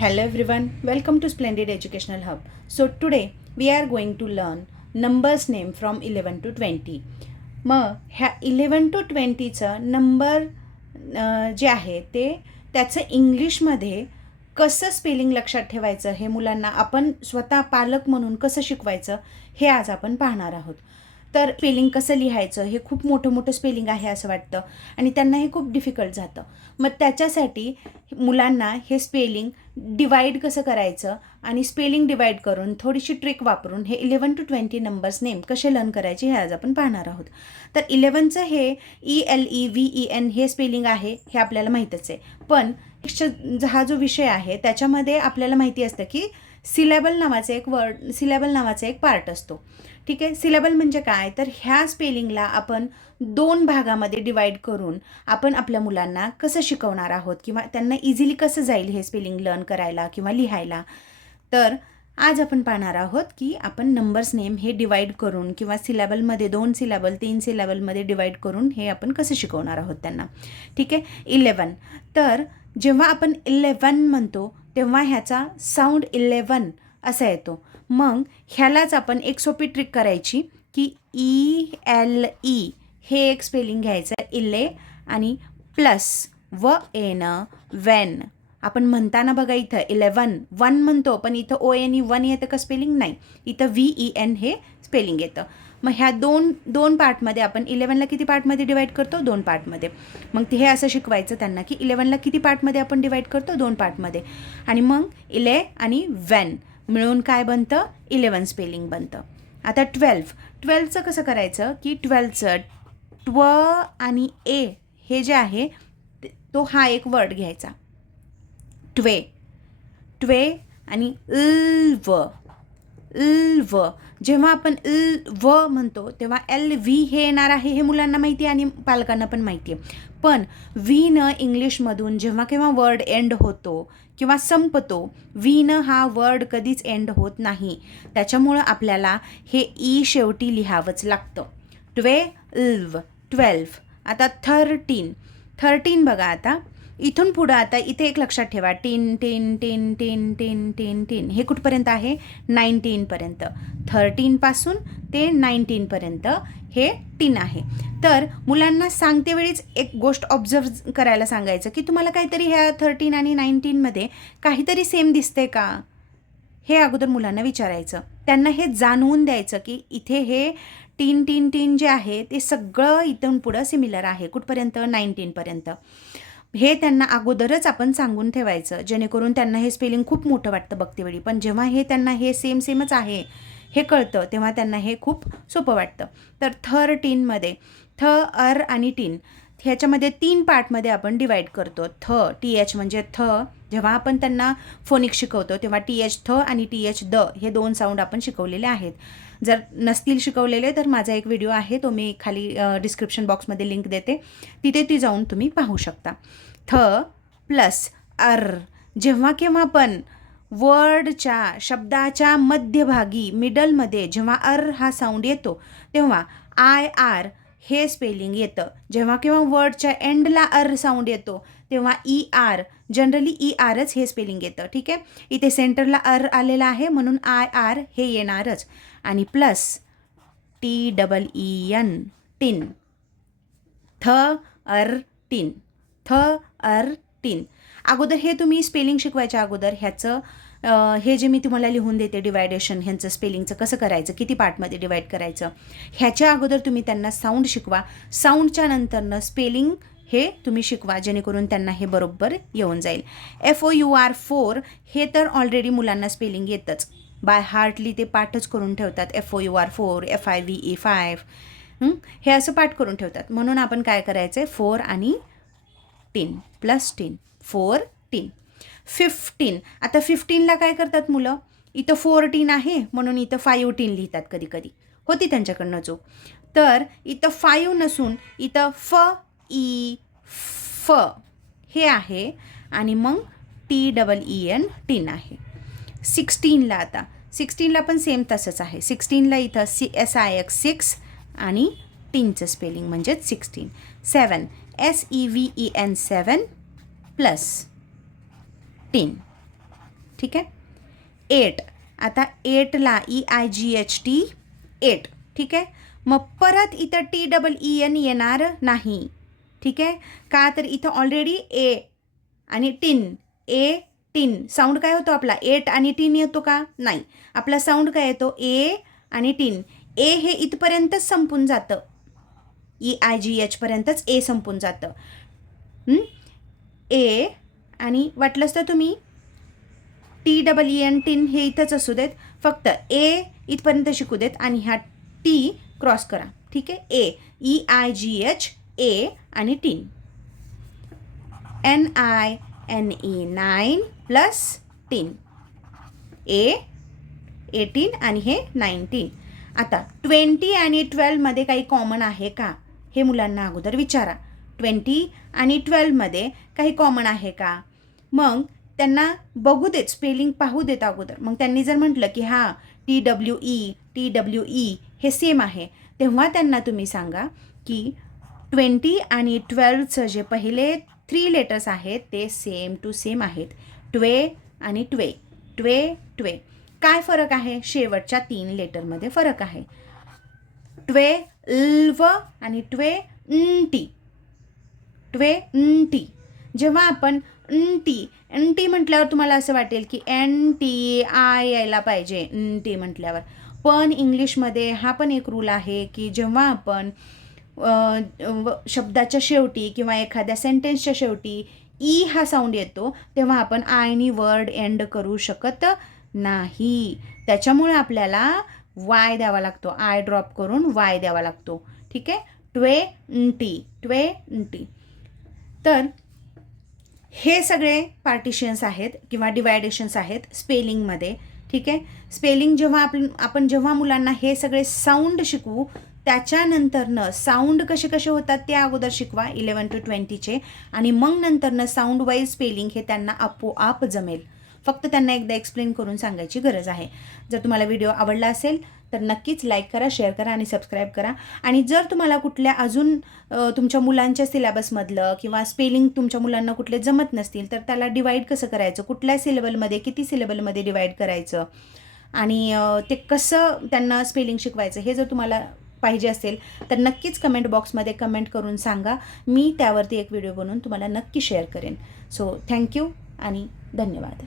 Hello everyone, welcome to Splendid Educational Hub. So today we are going to learn numbers name from 11 to 20. मग ह्या 11 to 20चं number जे आहे ते त्याचं इंग्लिशमध्ये कसं स्पेलिंग लक्षात ठेवायचं हे मुलांना आपण स्वतः पालक म्हणून कसं शिकवायचं हे आज आपण पाहणार आहोत. तर स्पेलिंग कसं लिहायचं हे खूप मोठं स्पेलिंग आहे असं वाटतं आणि त्यांना हे खूप डिफिकल्ट जातं. मग त्याच्यासाठी मुलांना हे स्पेलिंग डिवाईड कसं करायचं आणि स्पेलिंग डिवाईड करून थोडीशी ट्रिक वापरून हे 11 to 20 नंबर्स नेम कसे लर्न करायचे हे आज आपण पाहणार आहोत. तर 11चं हे ELEVEN हे स्पेलिंग आहे हे आपल्याला माहीतच आहे. पण हा जो विषय आहे त्याच्यामध्ये आपल्याला माहिती असतं की सिलेबल नावाचा एक पार्ट असतो. ठीक आहे. सिलेबल म्हणजे काय तर ह्या स्पेलिंगला आपण 2 भागामध्ये डिवाईड करून आपण आपल्या मुलांना कसं शिकवणार आहोत किंवा त्यांना इझिली कसं जाईल हे स्पेलिंग लर्न करायला किंवा लिहायला. तर आज आपण पाहणार आहोत की आपण नंबर्स नेम हे डिवाईड करून किंवा सिलेबलमध्ये 2 सिलेबल 3 सिलेबलमध्ये डिवाईड करून हे आपण कसं शिकवणार आहोत त्यांना. ठीक आहे. 11 तर जेव्हा आपण 11 म्हणतो तेव्हा ह्याचा साऊंड 11 असा येतो. मग ह्यालाच आपण एक सोपी ट्रिक करायची की ELE हे एक स्पेलिंग घ्यायचं इले आणि प्लस व एन वेन. आपण म्हणताना बघा इथं 11 1 म्हणतो पण इथं ONE 1 येतं का स्पेलिंग नाही, इथं VEN हे स्पेलिंग येतं. मग ह्या दोन पार्टमध्ये आपण 11ला किती पार्टमध्ये डिवाईड करतो 2 पार्टमध्ये. मग ते हे असं शिकवायचं त्यांना की 11ला किती पार्टमध्ये आपण डिवाईड करतो 2 पार्टमध्ये आणि मग इले आणि वेन मिळून काय बनतं 11 स्पेलिंग बनतं. आता 12चं कसं करायचं की 12चं ट्व आणि ए हे जे आहे तो हा एक वर्ड घ्यायचा ट्वे आणि व जेव्हा आपण व म्हणतो तेव्हा LV हे येणार आहे हे मुलांना माहिती आहे आणि पालकांना पण माहिती आहे. पण व्हीनं इंग्लिशमधून जेव्हा केव्हा वर्ड एंड होतो किंवा संपतो व्हीनं हा वर्ड कधीच एंड होत नाही. त्याच्यामुळं आपल्याला हे ई शेवटी लिहावंच लागतं. 12. आता 13 बघा. आता इथून पुढं आता इथे एक लक्षात ठेवा 10 हे कुठपर्यंत आहे 19 पर्यंत. 13 पासून ते 19 पर्यंत हे 10 आहे. तर मुलांना सांगते वेळीच एक गोष्ट ऑब्झर्व करायला सांगायचं की तुम्हाला काहीतरी ह्या 13 आणि 19मध्ये काहीतरी सेम दिसते का हे अगोदर मुलांना विचारायचं. त्यांना हे जाणवून द्यायचं की इथे हे 3 जे आहे ते सगळं इथून पुढं सिमिलर आहे कुठपर्यंत 19 पर्यंत. हे त्यांना अगोदरच आपण सांगून ठेवायचं जेणेकरून त्यांना हे स्पेलिंग खूप मोठं वाटतं बघते वेळी, पण जेव्हा हे त्यांना हे सेमच आहे हे कळतं तेव्हा त्यांना हे खूप सोपं वाटतं. तर 13मध्ये आणि टीन ह्याच्यामध्ये 3 पार्टमध्ये आपण डिवाईड करतो. TH म्हणजे जेव्हा आपण त्यांना फोनिक शिकवतो तेव्हा TH आणि TH हे 2 साऊंड आपण शिकवलेले आहेत. जर नसतील शिकवलेले तर माझा एक व्हिडिओ आहे तो मी खाली डिस्क्रिप्शन बॉक्समध्ये लिंक देते, तिथे ती जाऊन तुम्ही पाहू शकता. प्लस जेव्हा केव्हा पण वर्डच्या शब्दाच्या मध्यभागी मिडलमध्ये जेव्हा हा साऊंड येतो तेव्हा IR हे स्पेलिंग येतं. जेव्हा केव्हा वर्डच्या एंडला साऊंड येतो तेव्हा ER जनरली ERच हे स्पेलिंग येतं. ठीक आहे. इथे सेंटरला आलेला आहे म्हणून IR हे येणारच. आणि प्लस TEEN टीन टीन. अगोदर हे तुम्ही स्पेलिंग शिकवायच्या अगोदर ह्याचं हे जे मी तुम्हाला लिहून देते डिवायडेशन ह्यांचं स्पेलिंगचं कसं करायचं किती पार्टमध्ये डिवाईड करायचं ह्याच्या अगोदर तुम्ही त्यांना साऊंड शिकवा. साऊंडच्या नंतरनं स्पेलिंग हे तुम्ही शिकवा जेणेकरून त्यांना हे बरोबर येऊन जाईल. FOUR हे तर ऑलरेडी मुलांना स्पेलिंग येतंच, बाय हार्टली ते पाठच करून ठेवतात. FOUR 4 FIVE 5 हे असं पाठ करून ठेवतात. म्हणून आपण काय करायचं 4 आणि 10 प्लस 10 14. 15 आता 15ला काय करतात मुलं इथं 14 आहे म्हणून इथं 15 लिहितात कधी होती त्यांच्याकडनं चूक. तर इथं 5 नसून इथं फ हे आहे आणि मग TEEN टीन आहे. 16ला पण सेम तसंच आहे. 16ला इथं SIX 6 आणि टीनचं स्पेलिंग म्हणजेच 16. 7 SEVEN 7 प्लस 10 ठीक आहे. 8 आता 8ला EIGHT 8, ठीक आहे. मग परत इथं TEEN येणार नाही, ठीक आहे. का तर इथं ऑलरेडी ए आणि टिन, ए टिन साऊंड काय होतो आपला 8 आणि टिन येतो का? नाही. आपला साऊंड काय येतो ए आणि टिन. ए हे इथपर्यंतच संपून जातं, EIGH पर्यंतच ए संपून जातं. ए आणि वाटलंच तर तुम्ही TEEN टिन हे इथंच असू देत, फक्त ए इथपर्यंत शिकू देत आणि ह्या टी क्रॉस करा, ठीक आहे. EIGH ए आणि टिन. NINE 9 प्लस टिन, ए 18 आणि हे 19. आता 20 आणि 12मध्ये काही कॉमन आहे का हे मुलांना अगोदर विचारा. 20 आणि 12मध्ये काही कॉमन आहे का? मग त्यांना बघू देत, स्पेलिंग पाहू देत अगोदर. मग त्यांनी जर म्हटलं की हां TWE हे सेम आहे, तेव्हा त्यांना तुम्ही सांगा की 20 आणि 12चं जे पहिले 3 लेटर्स आहेत ते सेम टू सेम आहेत. ट्वे आणि ट्वे, ट्वे ट्वे. काय फरक आहे? शेवटच्या 3 लेटरमध्ये फरक आहे. ट्वे ल्व आणि ट्वे टी, ट्वे टी. जेव्हा आपण टी म्हटल्यावर तुम्हाला असं वाटेल की NTI यायला पाहिजे टी म्हटल्यावर, पण इंग्लिशमध्ये हा पण एक रूल आहे की जेव्हा आपण शब्दाच्या शेवटी किंवा एखाद्या सेंटेन्सच्या शेवटी ई हा साऊंड येतो तेव्हा आपण आयनी वर्ड एंड करू शकत नाही. त्याच्यामुळे आपल्याला वाय द्यावा लागतो, आय ड्रॉप करून वाय द्यावा लागतो, ठीक आहे. ट्वे टी, ट्वे टी. तर हे सगळे पार्टिशन्स आहेत किंवा डिवायडेशन्स आहेत स्पेलिंगमध्ये, ठीक आहे. स्पेलिंग जेव्हा आपण जेव्हा मुलांना हे सगळे साऊंड शिकवू त्याच्यानंतरनं साऊंड कसे कसे होतात ते अगोदर शिकवा 11 to 20चे, आणि मग नंतरनं साऊंड वाईज स्पेलिंग हे त्यांना आपोआप जमेल. फक्त त्यांना एकदा एक्सप्लेन करून सांगायची गरज आहे. जर तुम्हाला व्हिडिओ आवडला असेल तर नक्कीच लाईक करा, शेअर करा आणि सबस्क्राईब करा. आणि जर तुम्हाला कुठल्या अजून तुमच्या मुलांच्या सिलेबसमधलं किंवा स्पेलिंग तुमच्या मुलांना कुठले जमत नसतील तर त्याला डिवाईड कसं करायचं, कुठल्या सिलेबलमध्ये किती सिलेबलमध्ये डिवाईड करायचं आणि ते कसं त्यांना स्पेलिंग शिकवायचं हे जर तुम्हाला पाहिजे असेल तर नक्कीच कमेंट बॉक्समध्ये कमेंट करून सांगा. मी त्यावरती एक व्हिडिओ बनवून तुम्हाला नक्की शेअर करेन. सो थँक्यू आणि धन्यवाद.